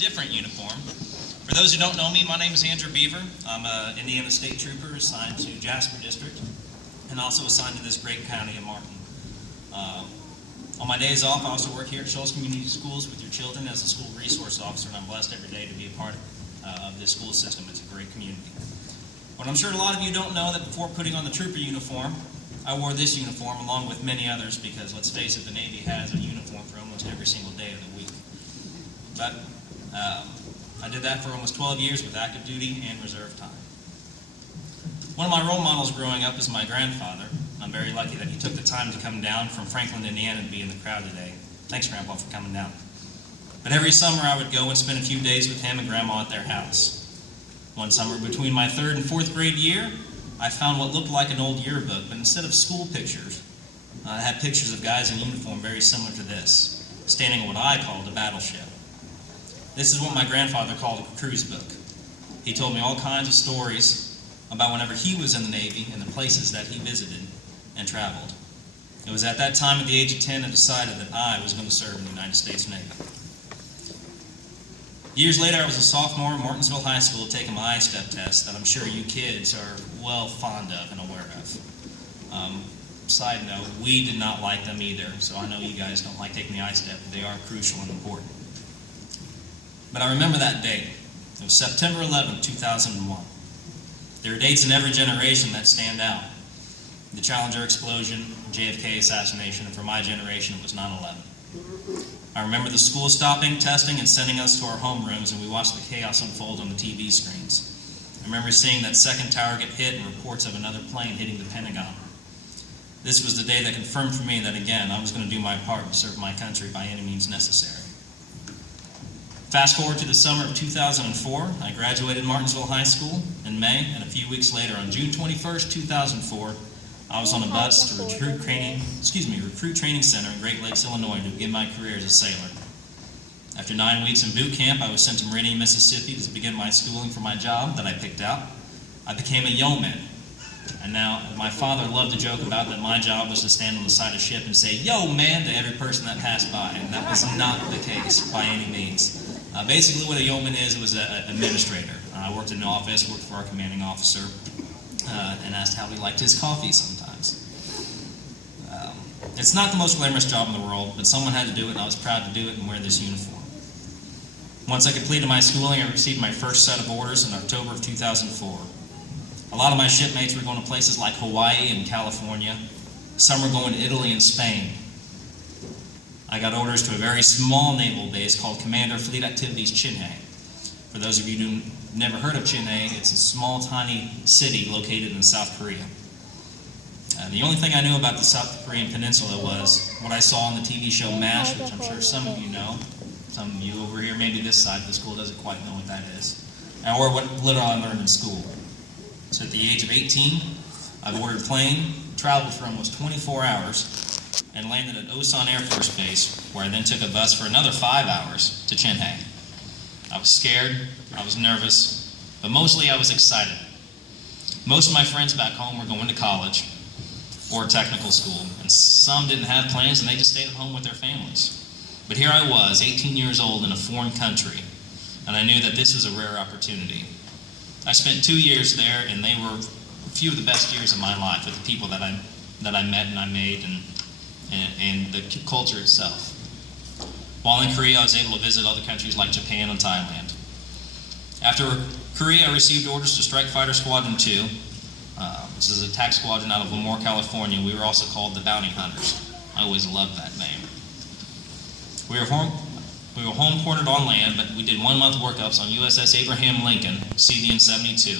different uniform. For those who don't know me, my name is Andrew Beaver. I'm an Indiana State Trooper assigned to Jasper District and also assigned to this great county of Martin. On my days off, I also work here at Shoals Community Schools with your children as a school resource officer, and I'm blessed every day to be a part of this school system. It's a great community. But I'm sure a lot of you don't know that before putting on the trooper uniform, I wore this uniform along with many others because, let's face it, the Navy has a uniform for almost every single day of the week. But I did that for almost 12 years with active duty and reserve time. One of my role models growing up is my grandfather. I'm very lucky that he took the time to come down from Franklin, Indiana to be in the crowd today. Thanks, Grandpa, for coming down. But every summer I would go and spend a few days with him and Grandma at their house. One summer between my 3rd and 4th grade year, I found what looked like an old yearbook, but instead of school pictures, it had pictures of guys in uniform very similar to this, standing on what I called a battleship. This is what my grandfather called a cruise book. He told me all kinds of stories about whenever he was in the Navy and the places that he visited and traveled. It was at that time, at the age of 10, I decided that I was going to serve in the United States Navy. Years later, I was a sophomore at Martinsville High School taking my I-STEP test that I'm sure you kids are well fond of and aware of. Side note, we did not like them either, so I know you guys don't like taking the I-STEP, but they are crucial and important. But I remember that date. It was September 11, 2001. There are dates in every generation that stand out. The Challenger explosion, JFK assassination, and for my generation it was 9/11. I remember the school stopping, testing, and sending us to our homerooms, and we watched the chaos unfold on the TV screens. I remember seeing that second tower get hit and reports of another plane hitting the Pentagon. This was the day that confirmed for me that, again, I was going to do my part to serve my country by any means necessary. Fast forward to the summer of 2004, I graduated Martinsville High School in May, and a few weeks later, on June 21st, 2004, I was on a bus to Recruit Training Center in Great Lakes, Illinois, to begin my career as a sailor. After 9 weeks in boot camp, I was sent to Meridian, Mississippi to begin my schooling for my job that I picked out. I became a yeoman. And now, my father loved to joke about that my job was to stand on the side of the ship and say, "Yo, man," to every person that passed by, and that was not the case by any means. Basically, what a yeoman is, it was an administrator. I worked in an office, worked for our commanding officer, and asked how he liked his coffee sometimes. It's not the most glamorous job in the world, but someone had to do it, and I was proud to do it and wear this uniform. Once I completed my schooling, I received my first set of orders in October of 2004. A lot of my shipmates were going to places like Hawaii and California. Some were going to Italy and Spain. I got orders to a very small naval base called Commander Fleet Activities Chinhae. For those of you who've never heard of Chinhae, it's a small, tiny city located in South Korea. The only thing I knew about the South Korean peninsula was what I saw on the TV show MASH, which I'm sure some of you know. Some of you over here, maybe this side of the school, doesn't quite know what that is. Or what little I learned in school. So at the age of 18, I've ordered a plane, traveled for almost 24 hours, and landed at Osan Air Force Base, where I then took a bus for another 5 hours to Chinhae. I was scared, I was nervous, but mostly I was excited. Most of my friends back home were going to college or technical school, and some didn't have plans and they just stayed at home with their families. But here I was, 18 years old in a foreign country, and I knew that this was a rare opportunity. I spent 2 years there, and they were a few of the best years of my life with the people that I met and I made, and the culture itself. While in Korea, I was able to visit other countries like Japan and Thailand. After Korea, I received orders to Strike Fighter Squadron 2, which is an attack squadron out of Lemoore, California. We were also called the Bounty Hunters. I always loved that name. We were home quartered on land, but we did 1 month workups on USS Abraham Lincoln, CVN-72.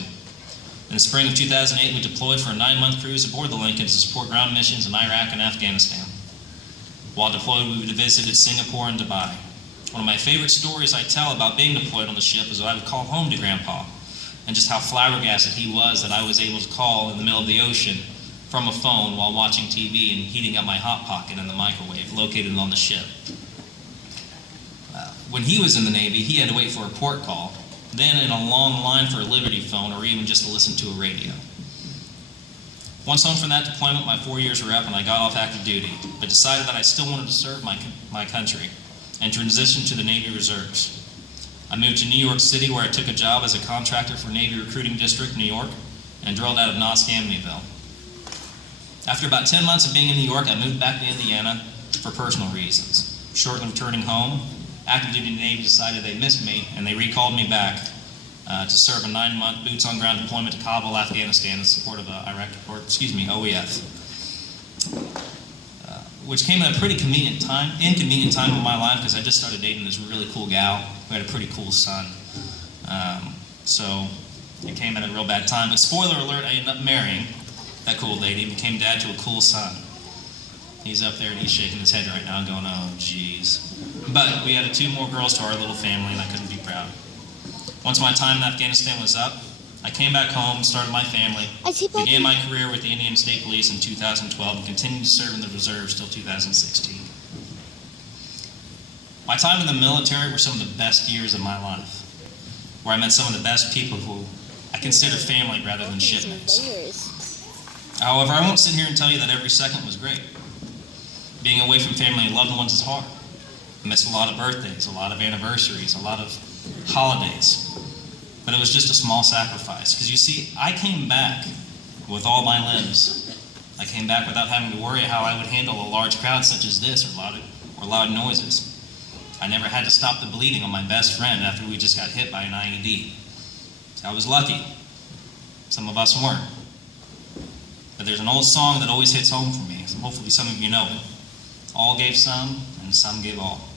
In the spring of 2008, we deployed for a 9-month cruise aboard the Lincoln to support ground missions in Iraq and Afghanistan. While deployed, we visited Singapore and Dubai. One of my favorite stories I tell about being deployed on the ship is that I would call home to Grandpa, and just how flabbergasted he was that I was able to call in the middle of the ocean from a phone while watching TV and heating up my Hot Pocket in the microwave located on the ship. When he was in the Navy, he had to wait for a port call, then in a long line for a Liberty phone, or even just to listen to a radio. Once home from that deployment, my 4 years were up and I got off active duty, but decided that I still wanted to serve my country and transition to the Navy Reserves. I moved to New York City, where I took a job as a contractor for Navy Recruiting District, New York, and drilled out of Amityville. After about 10 months of being in New York, I moved back to Indiana for personal reasons. Shortly returning home, active duty Navy decided they missed me, and they recalled me back to serve a 9-month boots-on-ground deployment to Kabul, Afghanistan, in support of OEF, which came at a pretty inconvenient time in my life, because I just started dating this really cool gal who had a pretty cool son. So it came at a real bad time. But spoiler alert, I ended up marrying that cool lady and became dad to a cool son. He's up there and he's shaking his head right now going, oh, geez. But we added 2 more girls to our little family, and I couldn't be proud. Once my time in Afghanistan was up, I came back home, started my family, began my career with the Indiana State Police in 2012, and continued to serve in the reserves till 2016. My time in the military were some of the best years of my life, where I met some of the best people who I consider family rather than shipmates. However, I won't sit here and tell you that every second was great. Being away from family and loved ones is hard. I missed a lot of birthdays, a lot of anniversaries, a lot of holidays. But it was just a small sacrifice. Because you see, I came back with all my limbs. I came back without having to worry how I would handle a large crowd such as this, or loud noises. I never had to stop the bleeding on my best friend after we just got hit by an IED. I was lucky. Some of us weren't. But there's an old song that always hits home for me. So hopefully some of you know it. All gave some, and some gave all.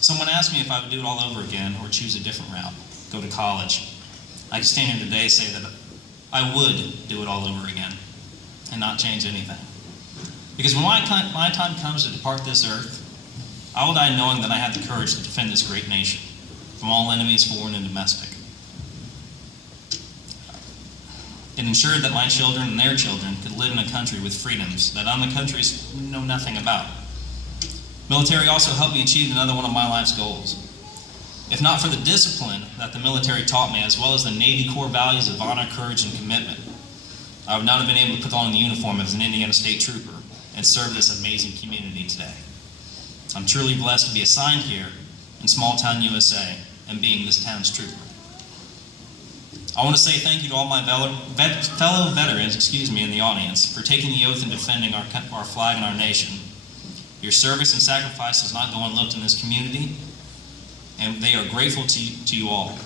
Someone asked me if I would do it all over again or choose a different route, go to college. I can stand here today and say that I would do it all over again and not change anything. Because when my time comes to depart this earth, I will die knowing that I have the courage to defend this great nation from all enemies, foreign and domestic. It ensured that my children and their children could live in a country with freedoms that other countries know nothing about. Military also helped me achieve another one of my life's goals. If not for the discipline that the military taught me, as well as the Navy core values of honor, courage, and commitment, I would not have been able to put on the uniform as an Indiana State Trooper and serve this amazing community today. I'm truly blessed to be assigned here in small town USA and being this town's trooper. I want to say thank you to all my fellow veterans, in the audience, for taking the oath and defending our flag and our nation. Your service and sacrifice does not go unlooked in this community, and they are grateful to you all.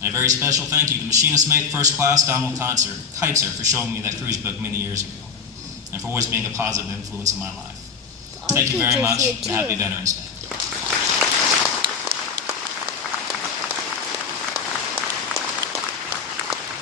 And a very special thank you to Machinist Mate First Class Donald Keitzer for showing me that cruise book many years ago, and for always being a positive influence in my life. Thank you very much, and happy Veterans Day.